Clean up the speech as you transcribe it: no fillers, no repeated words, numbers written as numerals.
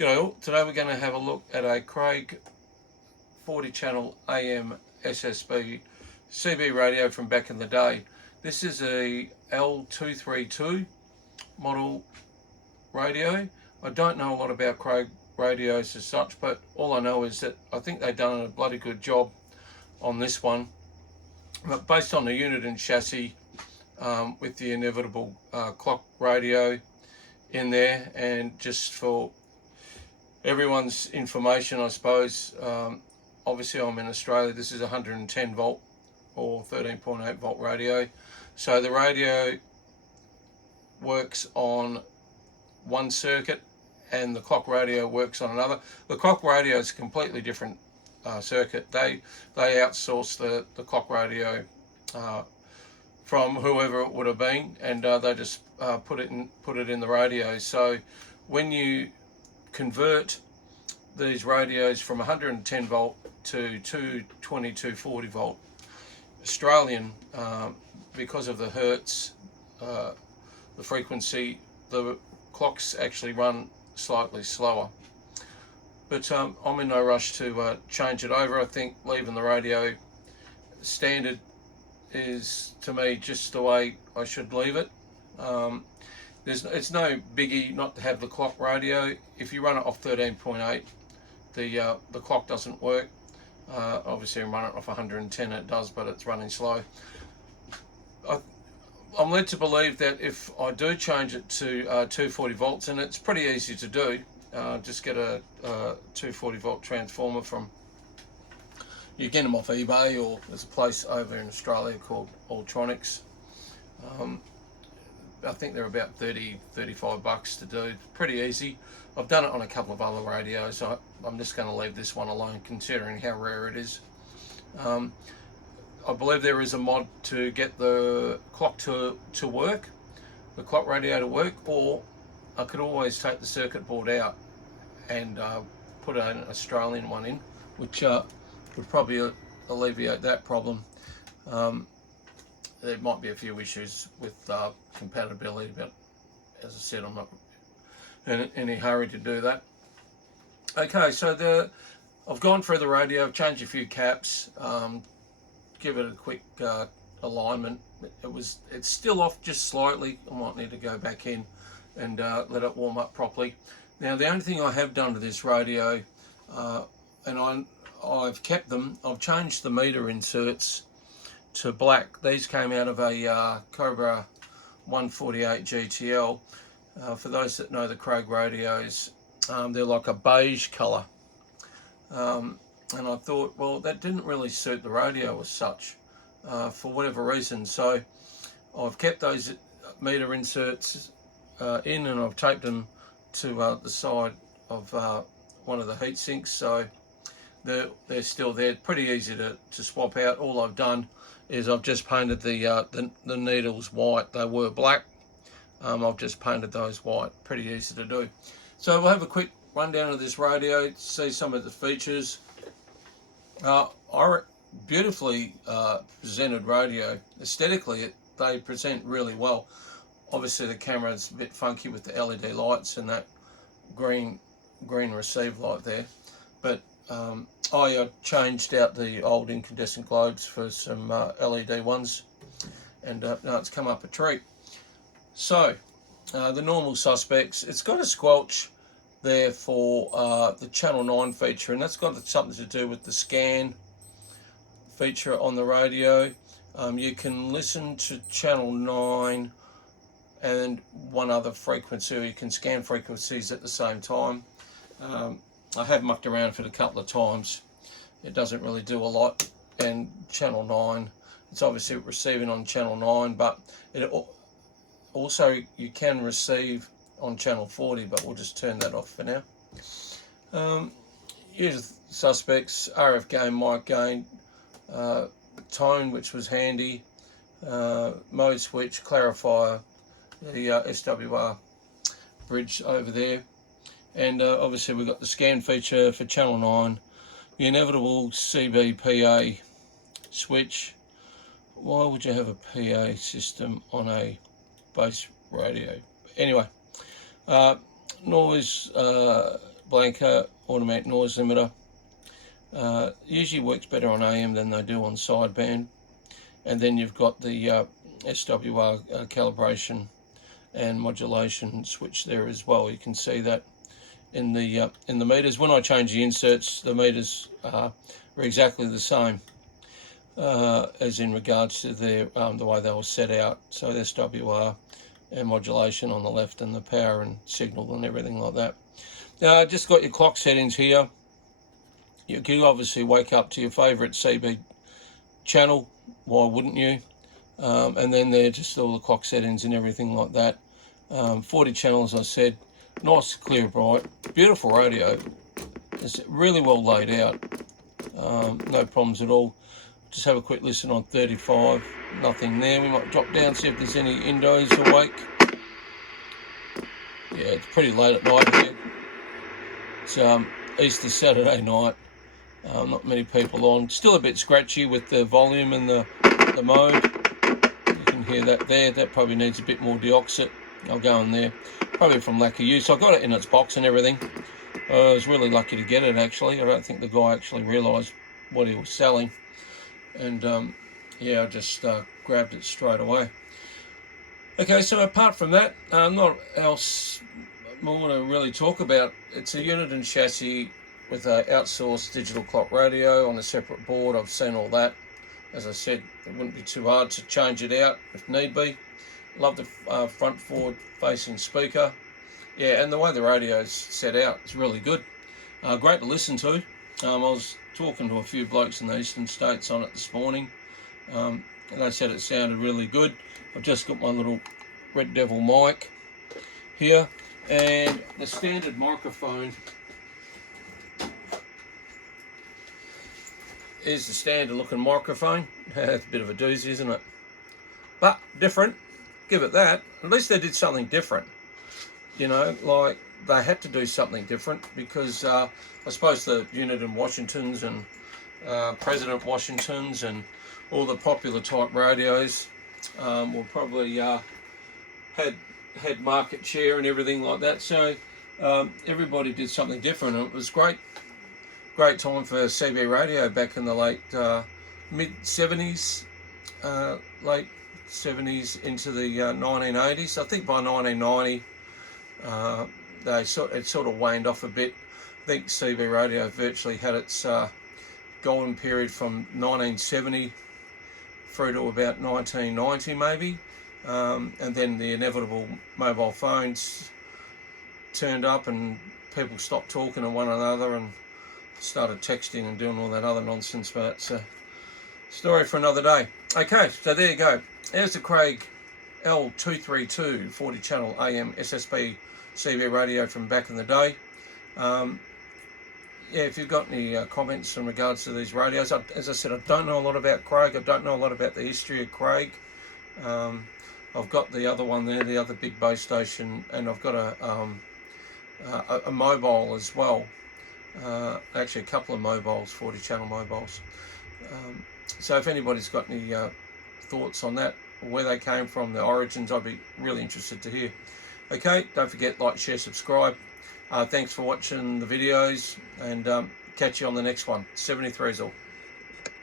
G'day all. Today we're going to have a look at a Craig 40 channel AM SSB CB radio from back in the day. This is a L232 model radio. I don't know a lot about Craig radios as such, but all I know is that I think they've done a bloody good job on this one. But based on the Uniden chassis with the inevitable clock radio in there, and just for everyone's information, I suppose, obviously I'm in Australia. This is a 110 volt or 13.8 volt radio. So the radio works on one circuit and the clock radio works on another. The clock radio is a completely different circuit. They outsource the clock radio from whoever it would have been, and they just put it in the radio. So when you convert these radios from 110 volt to 222/40 volt Australian, because of the hertz, the frequency, the clocks actually run slightly slower. But I'm in no rush to change it over. I think leaving the radio standard is, to me, just the way I should leave it. It's no biggie not to have the clock radio. If you run it off 13.8, the clock doesn't work. Obviously, I'm running it off 110, it does, but it's running slow. I'm led to believe that if I do change it to 240 volts, and it's pretty easy to do, just get a 240 volt transformer from, you get them off eBay, or there's a place over in Australia called Ultronics. I think they're about 35 bucks to do. Pretty easy. I've done it on a couple of other radios. I'm just going to leave this one alone, considering how rare it is. I believe there is a mod to get the clock to work, the clock radio to work, or I could always take the circuit board out and put an Australian one in, which would probably alleviate that problem. There might be a few issues with compatibility, but as I said, I'm not in any hurry to do that. Okay, so I've gone through the radio, I've changed a few caps, give it a quick alignment. It's still off just slightly. I might need to go back in and let it warm up properly. Now, the only thing I have done to this radio, and I've kept them, I've changed the meter inserts to black. These came out of a Cobra 148 GTL. For those that know the Craig radios, they're like a beige colour. And I thought, well, that didn't really suit the radio as such, for whatever reason. So I've kept those meter inserts in, and I've taped them to the side of one of the heat sinks. So they're still there. Pretty easy to swap out. All I've done is I've just painted the needles white. They were black. I've just painted those white. Pretty easy to do. So we'll have a quick rundown of this radio, see some of the features. Beautifully presented radio. Aesthetically, they present really well. Obviously, the camera's a bit funky with the LED lights and that green receive light there, but I changed out the old incandescent globes for some LED ones, and now it's come up a treat. So the normal suspects, it's got a squelch there for the channel 9 feature, and that's got something to do with the scan feature on the radio. You can listen to channel 9 and one other frequency, or you can scan frequencies at the same time. I have mucked around for it a couple of times. It doesn't really do a lot. And channel 9, it's obviously receiving on channel 9, but it also, you can receive on channel 40, but we'll just turn that off for now. Here's the suspects: RF gain, mic gain, tone, which was handy, mode switch, clarifier, the SWR bridge over there, and obviously we've got the scan feature for channel 9, the inevitable CBPA switch. Why would you have a PA system on a base radio? Anyway, noise blanker, automatic noise limiter. Usually works better on AM than they do on sideband. And then you've got the SWR calibration and modulation switch there as well. You can see that in the meters. When I change the inserts, the meters are exactly the same as in regards to their the way they were set out. So SWR and modulation on the left, and the power and signal and everything like that. Just got your clock settings here. You can obviously wake up to your favourite CB channel. Why wouldn't you? And then they're just all the clock settings and everything like that. 40 channels, I said. Nice, clear, bright, beautiful radio. It's really well laid out. No problems at all. Just have a quick listen on 35. Nothing there. We might drop down, see if there's any Indos awake. Yeah, it's pretty late at night here. It's Easter Saturday night. Not many people on. Still a bit scratchy with the volume and the mode. You can hear that there. That probably needs a bit more deoxit. I'll go in there. Probably from lack of use. I got it in its box and everything. I was really lucky to get it, actually. I don't think the guy actually realised what he was selling. And yeah, I just grabbed it straight away. Okay, so apart from that, not else more to really talk about. It's a Uniden chassis with an outsourced digital clock radio on a separate board. I've seen all that. As I said, it wouldn't be too hard to change it out if need be. Love the front forward facing speaker. Yeah, and the way the radio's set out is really good. Great to listen to. I was talking to a few blokes in the eastern states on it this morning, and they said it sounded really good. I've just got my little Red Devil mic here, and the standard microphone is the standard looking microphone. It's a bit of a doozy, isn't it? But different, give it that. At least they did something different. You know, like they had to do something different because I suppose the Uniden Washingtons and President Washingtons and all the popular type radios will probably had market share and everything like that. So everybody did something different. And it was great time for CB radio back in the late mid 70s, late 70s into the 1980s. I think by 1990 it sort of waned off a bit. I think CB radio virtually had its golden period from 1970 through to about 1990 maybe, and then the inevitable mobile phones turned up and people stopped talking to one another and started texting and doing all that other nonsense, but it's a story for another day. Okay, so there you go. There's the Craig L232 40 channel AM SSB CB radio from back in the day. Yeah, if you've got any comments in regards to these radios, as I said, I don't know a lot about Craig. I don't know a lot about the history of Craig. I've got the other one there, the other big base station, and I've got a mobile as well. Actually, a couple of mobiles, 40 channel mobiles. So if anybody's got any thoughts on that, where they came from, the origins, I'd be really interested to hear. Okay, don't forget, like, share, subscribe. Thanks for watching the videos, and catch you on the next one. 73's all.